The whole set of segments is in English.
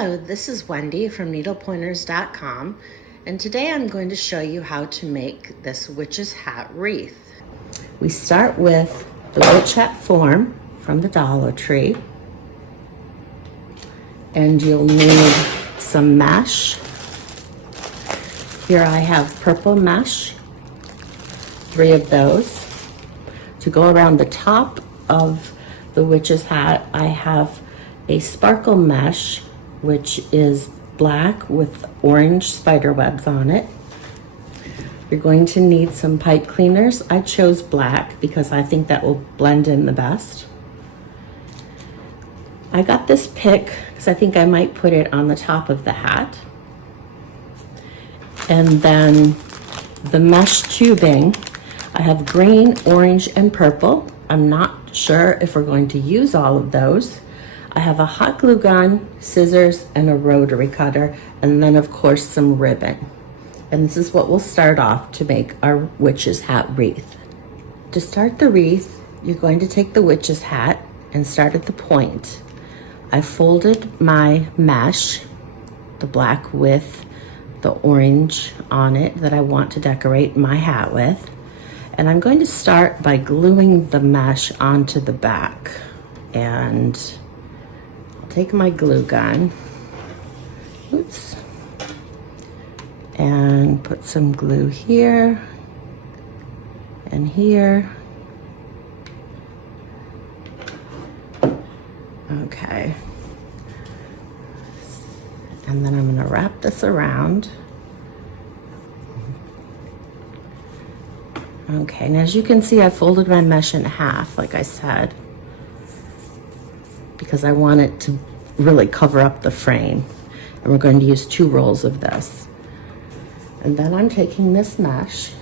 Hello, this is Wendy from needlepointers.com, and today I'm going to show you how to make this witch's hat wreath. We start with the witch hat form from the Dollar Tree, and you'll need some mesh. Here I have purple mesh, 3 of those. To go around the top of the witch's hat, I have a sparkle mesh, which is black with orange spider webs on it. You're going to need some pipe cleaners. I chose black because I think that will blend in the best. I got this pick because I think I might put it on the top of the hat. And then the mesh tubing, I have green, orange, and purple. I'm not sure if we're going to use all of those. I have a hot glue gun, scissors, and a rotary cutter, and then of course some ribbon. And this is what we'll start off to make our witch's hat wreath. To start the wreath, you're going to take the witch's hat and start at the point. I folded my mesh, the black with the orange on it that I want to decorate my hat with. And I'm going to start by gluing the mesh onto the back. And I'll take my glue gun, oops, and put some glue here and here. Okay. And then I'm going to wrap this around. Okay, and as you can see, I folded my mesh in half, like I said, because I want it to really cover up the frame. And we're going to use 2 rolls of this. And then I'm taking this mesh,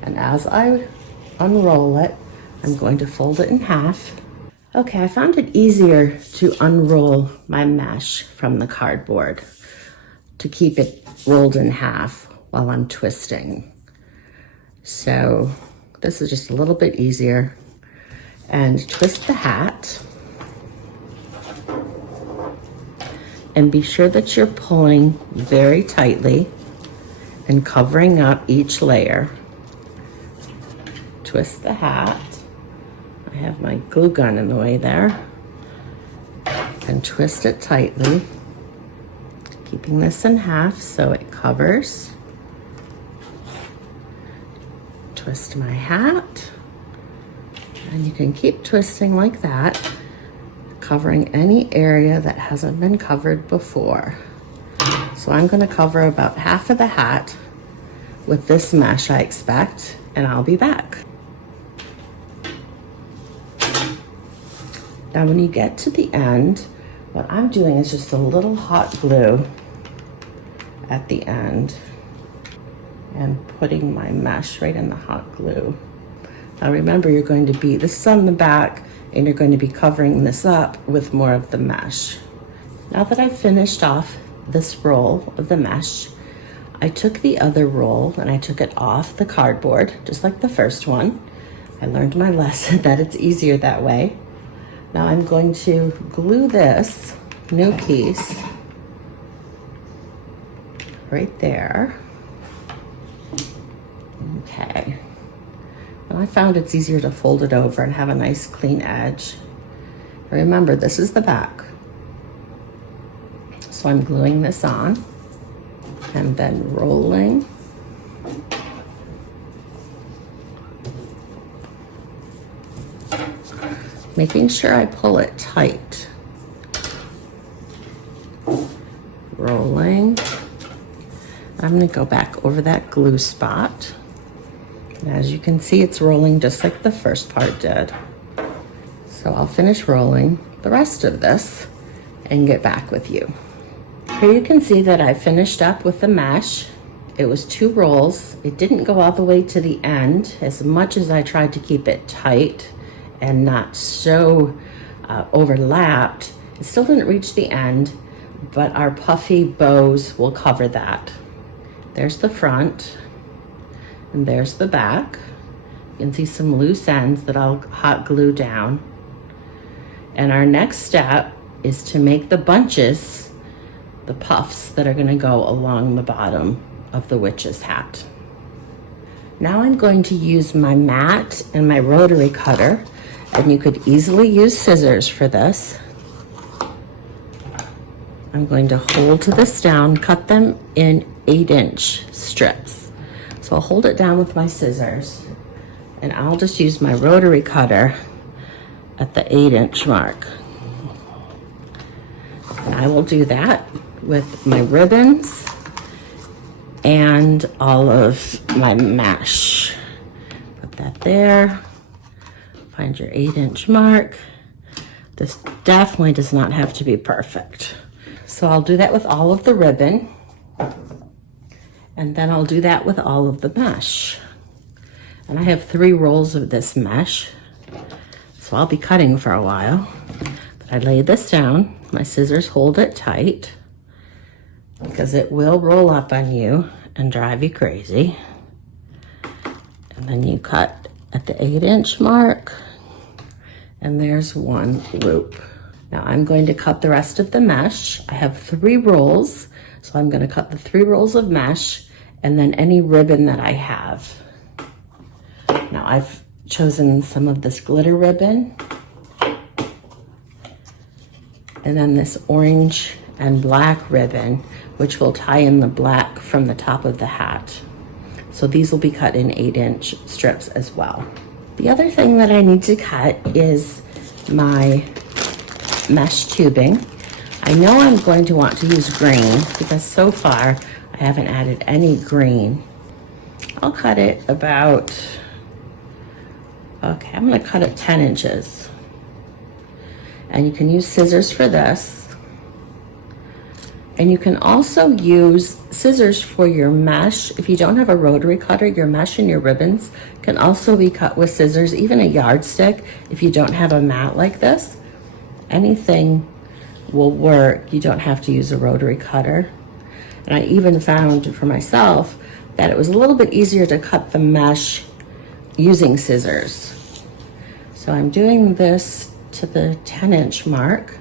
and as I unroll it, I'm going to fold it in half. Okay, I found it easier to unroll my mesh from the cardboard to keep it rolled in half while I'm twisting. So this is just a little bit easier. And twist the hat. And be sure that you're pulling very tightly and covering up each layer. Twist the hat. I have my glue gun in the way there. And twist it tightly, keeping this in half so it covers. Twist my hat, and you can keep twisting like that, covering any area that hasn't been covered before. So I'm going to cover about half of the hat with this mesh, I expect, and I'll be back. Now when you get to the end, what I'm doing is just a little hot glue at the end and putting my mesh right in the hot glue. Now remember, you're going to be, this is on the back, and you're going to be covering this up with more of the mesh. Now that I've finished off this roll of the mesh, I took the other roll and I took it off the cardboard, just like the first one. I learned my lesson that it's easier that way. Now I'm going to glue this new piece right there. Okay. And I found it's easier to fold it over and have a nice clean edge. Remember, this is the back. So I'm gluing this on and then rolling. Making sure I pull it tight. Rolling. I'm going to go back over that glue spot. And as you can see, it's rolling just like the first part did. So I'll finish rolling the rest of this and get back with you. Here you can see that I finished up with the mesh. It was 2 rolls. It didn't go all the way to the end, as much as I tried to keep it tight and not so overlapped. It still didn't reach the end, but our puffy bows will cover that. There's the front, and there's the back. You can see some loose ends that I'll hot glue down. And our next step is to make the bunches the puffs that are gonna go along the bottom of the witch's hat. Now I'm going to use my mat and my rotary cutter, and you could easily use scissors for this. I'm going to hold this down, cut them in 8-inch strips. So I'll hold it down with my scissors, and I'll just use my rotary cutter at the 8-inch mark. And I will do that with my ribbons and all of my mesh. Put that there. Find your 8-inch mark. This definitely does not have to be perfect. So I'll do that with all of the ribbon, and then I'll do that with all of the mesh. And I have 3 rolls of this mesh, so I'll be cutting for a while. But I lay this down, my scissors hold it tight, because it will roll up on you and drive you crazy. And then you cut at the 8-inch mark, and there's 1 loop. Now I'm going to cut the rest of the mesh. I have 3 rolls, so I'm going to cut the 3 rolls of mesh and then any ribbon that I have. Now I've chosen some of this glitter ribbon, and then this orange and black ribbon, which will tie in the black from the top of the hat. So these will be cut in 8-inch strips as well. The other thing that I need to cut is my mesh tubing. I know I'm going to want to use green because so far I haven't added any green. I'll cut it about, okay, I'm going to cut it 10 inches. And you can use scissors for this. And you can also use scissors for your mesh. If you don't have a rotary cutter, your mesh and your ribbons can also be cut with scissors, even a yardstick if you don't have a mat like this. Anything will work. You don't have to use a rotary cutter. And I even found for myself that it was a little bit easier to cut the mesh using scissors. So I'm doing this to the 10-inch mark,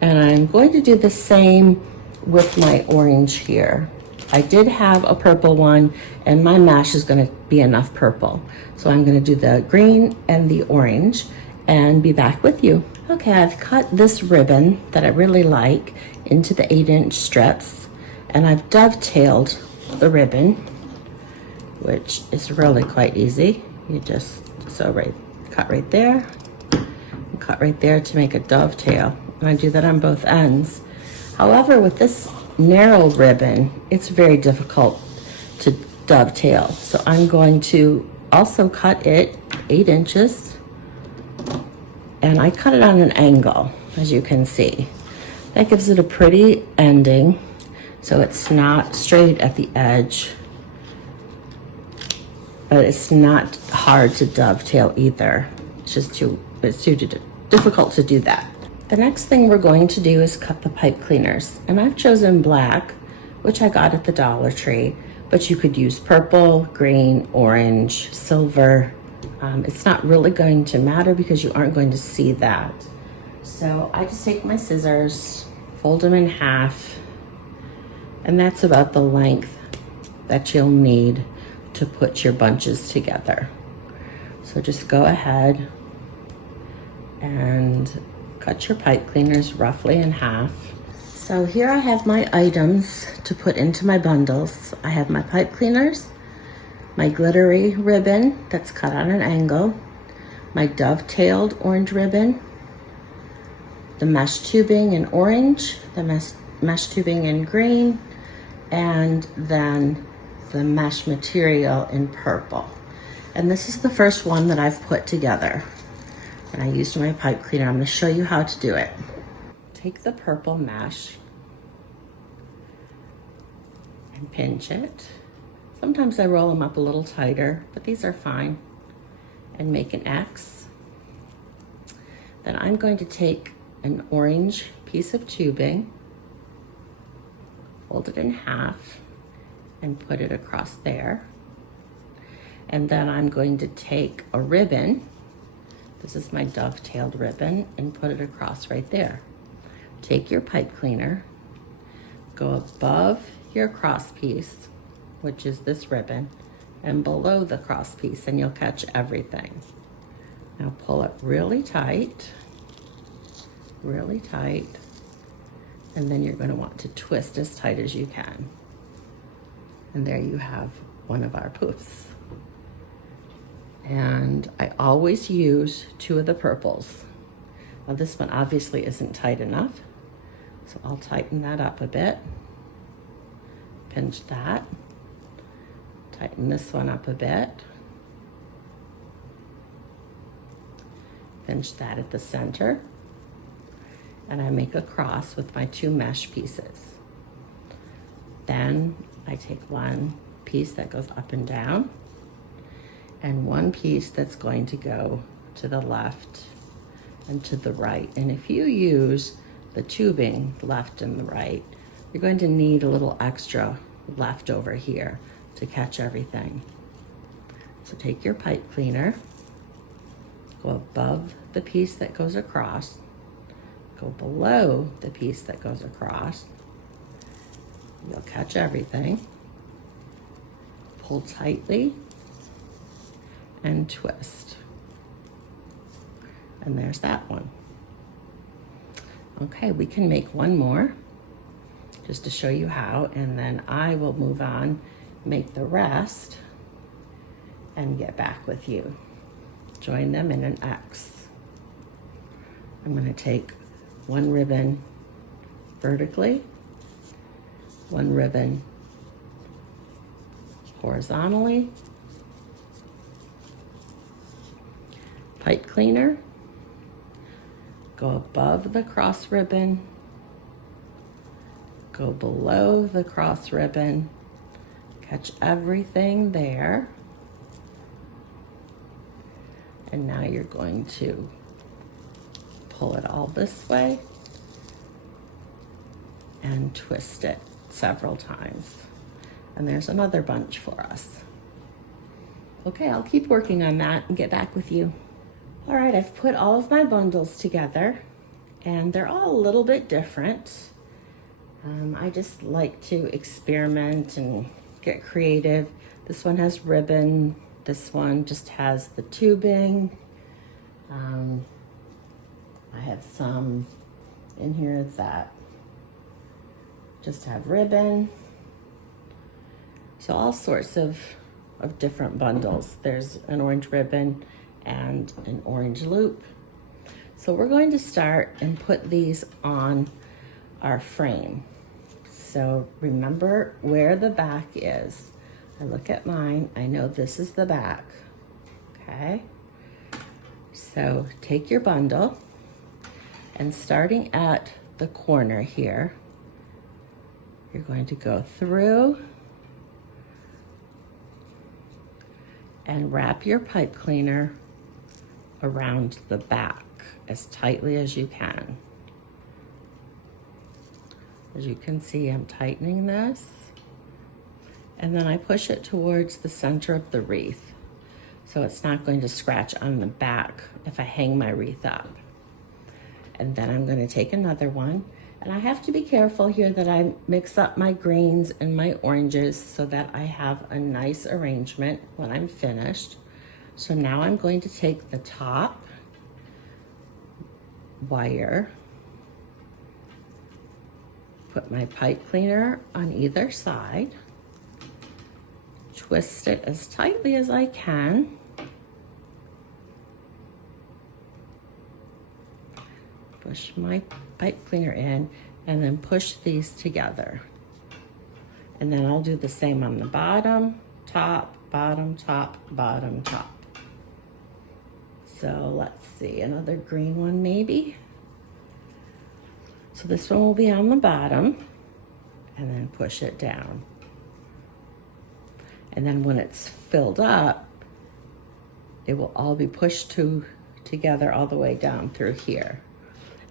and I'm going to do the same with my orange here. I did have a purple one, and my mesh is going to be enough purple. So I'm going to do the green and the orange and be back with you. Okay, I've cut this ribbon that I really like into the 8-inch strips, and I've dovetailed the ribbon, which is really quite easy. You just cut right there, and cut right there to make a dovetail. And I do that on both ends. However, with this narrow ribbon, it's very difficult to dovetail. So I'm going to also cut it 8 inches. And I cut it on an angle, as you can see. That gives it a pretty ending, so it's not straight at the edge, but it's not hard to dovetail either. It's too difficult to do that. The next thing we're going to do is cut the pipe cleaners. And I've chosen black, which I got at the Dollar Tree, but you could use purple, green, orange, silver. It's not really going to matter because you aren't going to see that. So I just take my scissors, fold them in half, and that's about the length that you'll need to put your bunches together. So just go ahead and cut your pipe cleaners roughly in half. So here I have my items to put into my bundles. I have my pipe cleaners, my glittery ribbon that's cut on an angle, my dovetailed orange ribbon, the mesh tubing in orange, the mesh tubing in green, and then the mesh material in purple. And this is the first one that I've put together. And I used my pipe cleaner. I'm going to show you how to do it. Take the purple mesh and pinch it. Sometimes I roll them up a little tighter, but these are fine. And make an X. Then I'm going to take an orange piece of tubing, fold it in half, and put it across there. And then I'm going to take a ribbon, this is my dovetailed ribbon, and put it across right there. Take your pipe cleaner, go above your cross piece, which is this ribbon, and below the cross piece, and you'll catch everything. Now pull it really tight, and then you're going to want to twist as tight as you can. And there you have one of our poofs. And I always use 2 of the purples. Now this one obviously isn't tight enough, so I'll tighten that up a bit. Pinch that. Tighten this one up a bit. Pinch that at the center. And I make a cross with my 2 mesh pieces. Then I take one piece that goes up and down, and one piece that's going to go to the left and to the right. And if you use the tubing left and the right, you're going to need a little extra left over here to catch everything. So take your pipe cleaner, go above the piece that goes across, go below the piece that goes across. You'll catch everything. Pull tightly and twist. And there's that one. Okay, we can make one more just to show you how, and then I will move on, make the rest, and get back with you. Join them in an X. I'm going to take one ribbon vertically, one ribbon horizontally, pipe cleaner, go above the cross ribbon, go below the cross ribbon, catch everything there, and now you're going to pull it all this way and twist it several times. And there's another bunch for us. Okay, I'll keep working on that and get back with you. All right, I've put all of my bundles together, and they're all a little bit different. I just like to experiment and get creative. This one has ribbon. This one just has the tubing. I have some in here that just have ribbon. So all sorts of different bundles. There's an orange ribbon and an orange loop. So we're going to start and put these on our frame. So remember where the back is. I look at mine, I know this is the back, okay? So take your bundle, and starting at the corner here, you're going to go through and wrap your pipe cleaner around the back as tightly as you can. As you can see, I'm tightening this, and then I push it towards the center of the wreath, so it's not going to scratch on the back if I hang my wreath up. And then I'm going to take another one, and I have to be careful here that I mix up my greens and my oranges so that I have a nice arrangement when I'm finished. So now I'm going to take the top wire, put my pipe cleaner on either side, twist it as tightly as I can, push my pipe cleaner in, and then push these together. And then I'll do the same on the bottom, top, bottom, top, bottom, top. So let's see, another green one maybe. So this one will be on the bottom, and then push it down. And then when it's filled up, it will all be pushed together all the way down through here.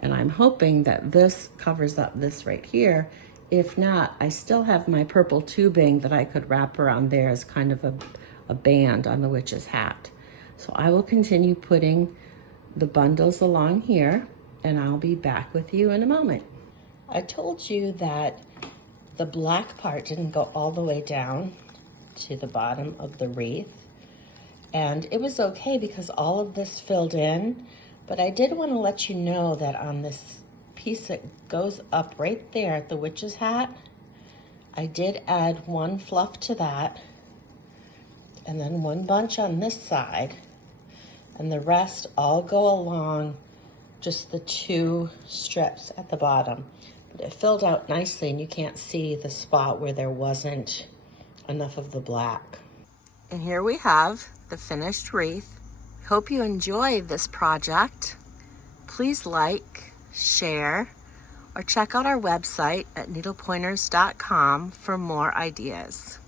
And I'm hoping that this covers up this right here. If not, I still have my purple tubing that I could wrap around there as kind of a band on the witch's hat. So I will continue putting the bundles along here, and I'll be back with you in a moment. I told you that The black part didn't go all the way down to the bottom of the wreath. And it was okay because all of this filled in, but I did want to let you know that on this piece that goes up right there at the witch's hat, I did add one fluff to that, and then one bunch on this side, and the rest all go along just the two strips at the bottom. But it filled out nicely, and you can't see the spot where there wasn't enough of the black. And here we have the finished wreath. Hope you enjoy this project. Please like, share, or check out our website at needlepointers.com for more ideas.